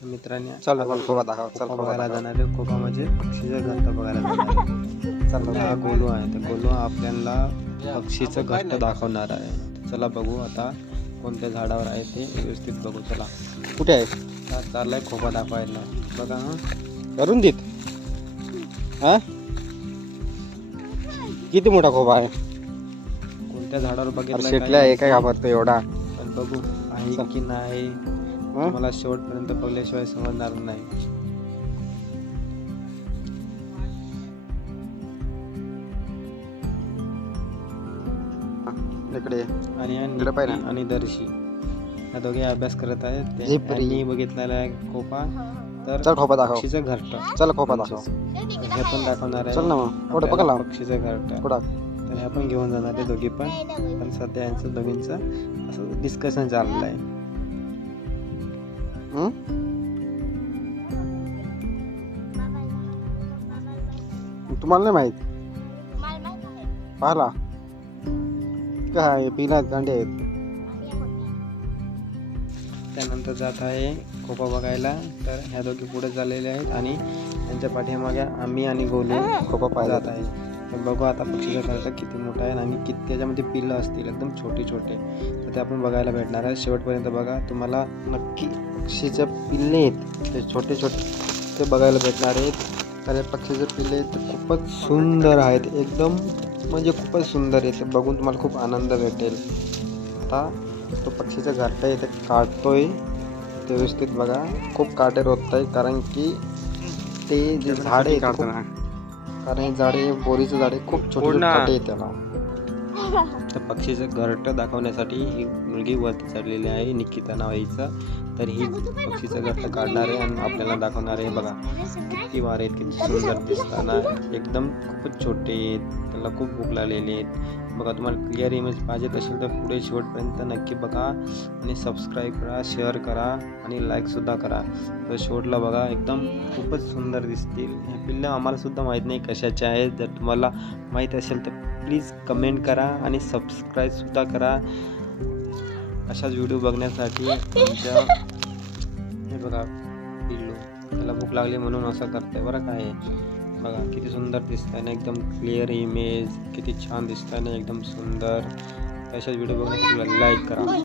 मित्रांनी चल खोबा दाखव चल खोबा बघायला. जाणार आहे. खोपा म्हणजे पक्षीचं घरटं बघायला जाणार आहे. चल हा गोलू आहे. तर गोलू आपल्याला पक्षीचं घरटं दाखवणार आहे. चला बघू आता कोणत्या झाडावर आहे ते व्यवस्थित बघू. चला. कुठे आहे? चाललाय खोपा दाखवायला. बघा हा. करून देत. हा? किती मोठा खोबा आहे? कोणत्या झाडावर बघितलं शेटल्या आहे काय घाबरतो एवढा. बघू आहे की नाही? हं? मला शेवटपर्यंत बघल्याशिवाय समजणार नाही. इकडे आणि पाहिजे दर्शी. या दोघे अभ्यास करत आहेत. त्यांनी बघितलेला आहे खोपा. तर चल खोबा दाखव. पक्षीचं घरटं. चल खोबा दाखव. हे पण दाखवणार आहे. चल ना मग. पुढे पकडला. पक्षीचं घरटं. पुढा तर ह्या पण घेऊन जाणार आहे दोघी पण. पण सध्या यांचं दोघींचं असं डिस्कशन चाललं आहे तुम्हाला नाही माहीत? पाहिला. काय पिला दांडे आहेत. त्यानंतर जात आहे खोपा बघायला. तर ह्या दोघी पुढे चाललेले आहेत आणि त्यांच्या पाठीमागे आम्ही आणि गोलू खोबा पाहिला जात आहे. तर बघू आता पक्षीचा खर्च किती मोठा आहे आणि किती त्याच्यामध्ये पिल्लं असतील एकदम छोटे छोटे. तर ते आपण बघायला भेटणार आहे. शेवटपर्यंत बघा तुम्हाला नक्की पक्षीचे पिल्ले आहेत ते छोटे छोटे ते बघायला भेटणार आहेत. तर हे पक्षीचे पिल्ले ते खूपच सुंदर आहेत. एकदम म्हणजे खूपच सुंदर आहे ते बघून तुम्हाला खूप आनंद भेटेल. आता तो पक्षीचं घरटा इथे काढतोय. ते व्यवस्थित बघा. खूप काटे रोधत आहे कारण की ते जे झाड आहे कारण हे झाडे बोरीचं झाड आहे खूप छोटे छोटे काटे आहे त्याला तर पक्षीचं घरटं दाखवण्यासाठी ही मुलगी वरती चढलेली आहे निकिता नावाईचं. तर ही पक्षीचं घरटं काढणार आहे आणि आपल्याला दाखवणार आहे बघा किती वारे आहेत किती सुंदर दिसताना. एकदम खूपच छोटे आहेत. आपल्याला खूप भूक लागलेली आहेत बघा तुम्हाला क्लिअर इमेज पाहिजेत असेल तर पुढे शेवटपर्यंत नक्की बघा आणि सबस्क्राईब करा शेअर करा आणि लाईकसुद्धा करा. तर शेवटला बघा एकदम खूपच सुंदर दिसतील. हे पिल्लं आम्हालासुद्धा माहीत नाही कशाचे आहेत. जर तुम्हाला माहीत असेल तर प्लीज कमेंट करा आणि सबस्क्राईबसुद्धा करा. अशाच व्हिडिओ बघण्यासाठी आमच्या हे बघा पिल्लू. त्याला भूक लागली म्हणून असं करते बरं काय बघा किती सुंदर दिसतंय ना एकदम क्लिअर इमेज किती छान दिसतंय ना एकदम सुंदर. अशाच व्हिडिओ बघण्यासाठी लाईक करा.